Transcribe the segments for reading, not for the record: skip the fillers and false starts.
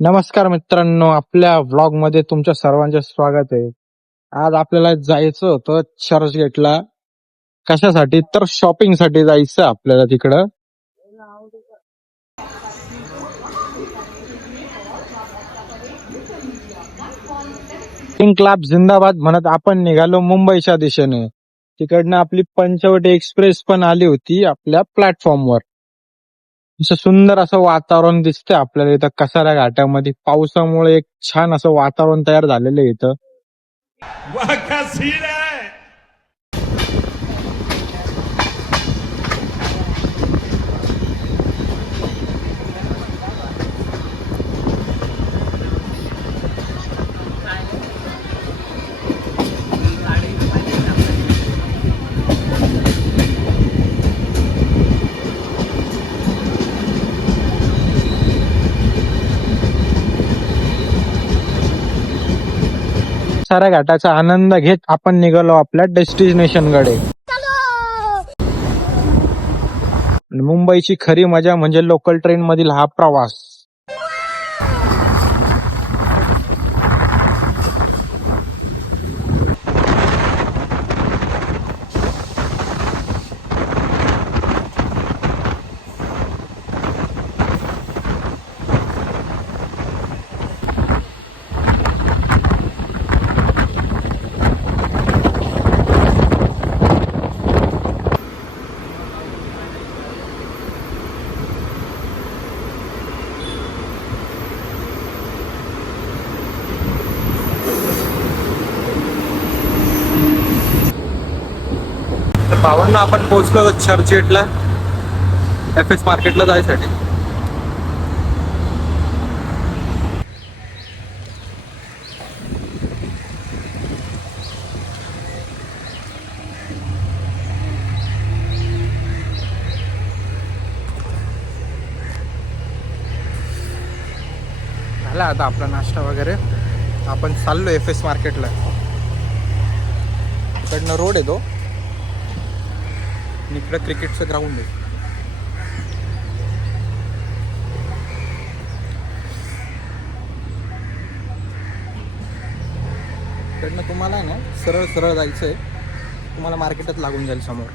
नमस्कार मित्रांनो, आपल्या व्लॉग मध्ये तुमच्या सर्वांचे स्वागत आहे. आज आपल्याला जायचं होतं चर्चगेटला. कशासाठी? तर शॉपिंग साठी जायचं आपल्याला तिकडं. क्लब जिंदाबाद म्हणत आपण निघालो मुंबईच्या दिशेने. तिकडनं आपली पंचवटी एक्सप्रेस पण आली होती आपल्या प्लॅटफॉर्मवर. असं सुंदर असं वातावरण दिसतंय आपल्याला इथं कसारा घाटामध्ये. पावसामुळे एक छान असं वातावरण तयार झालेलं आहे इथं. वाह क्या सीन है. कसारा घाटाचा आनंद घेत आपण निघालो आपल्या डेस्टिनेशनकडे. मुंबईची खरी मजा म्हणजे लोकल ट्रेन मधील हा प्रवास. तर भावांना आपण पोहोचलो चर्चगेटला FS मार्केटला जायसाठी. झाला आता आपला नाश्ता वगैरे. आपण चाललो FS मार्केटला. इकडनं रोड आहे तो, इकडं क्रिकेटचं ग्राउंड आहे. इकडनं तुम्हाला ना सरळ सरळ जायचं आहे. तुम्हाला मार्केटच लागून जाईल समोर.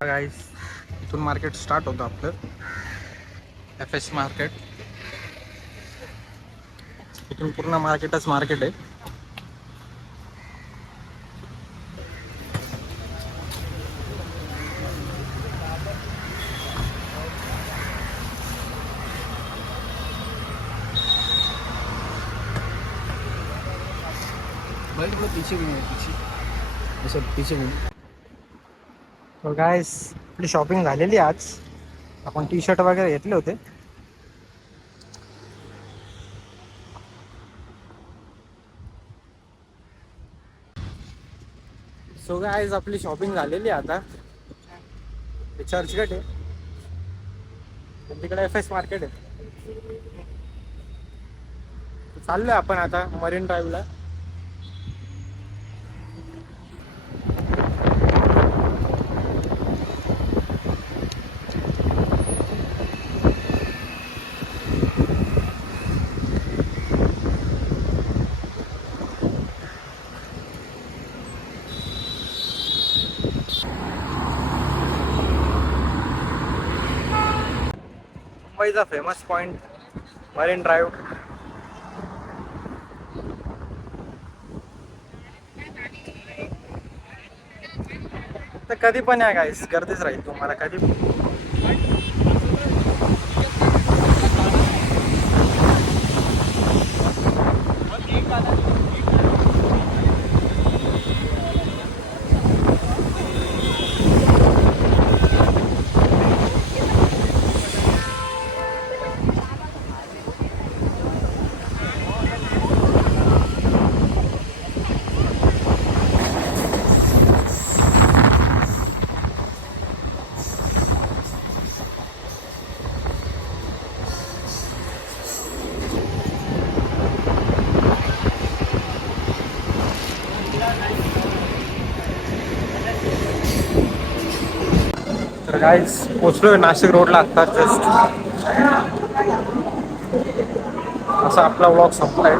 गाईस, इथून मार्केट स्टार्ट होतं आपलं FS मार्केट. इथून पूर्ण मार्केटच मार्केट आहे. तर गाईस, आपली शॉपिंग झालेली आज. आपण टी-शर्ट वगैरे घेतले होते. सो गाईस, आपली शॉपिंग झालेली आता. चर्चगेट आहे, तिकडे FS मार्केट आहे. चाललोय आपण आता मरीन ड्राईव्हला. मुंबईचा फेमस पॉइंट मरीन ड्राईव्ह. तर कधी पण या गाईस, गर्दीच राहील तुम्हाला कधी. तर गाईज पोचलोय नाशिक रोडला आता जस्ट. असा आपला व्लॉग संपलाय.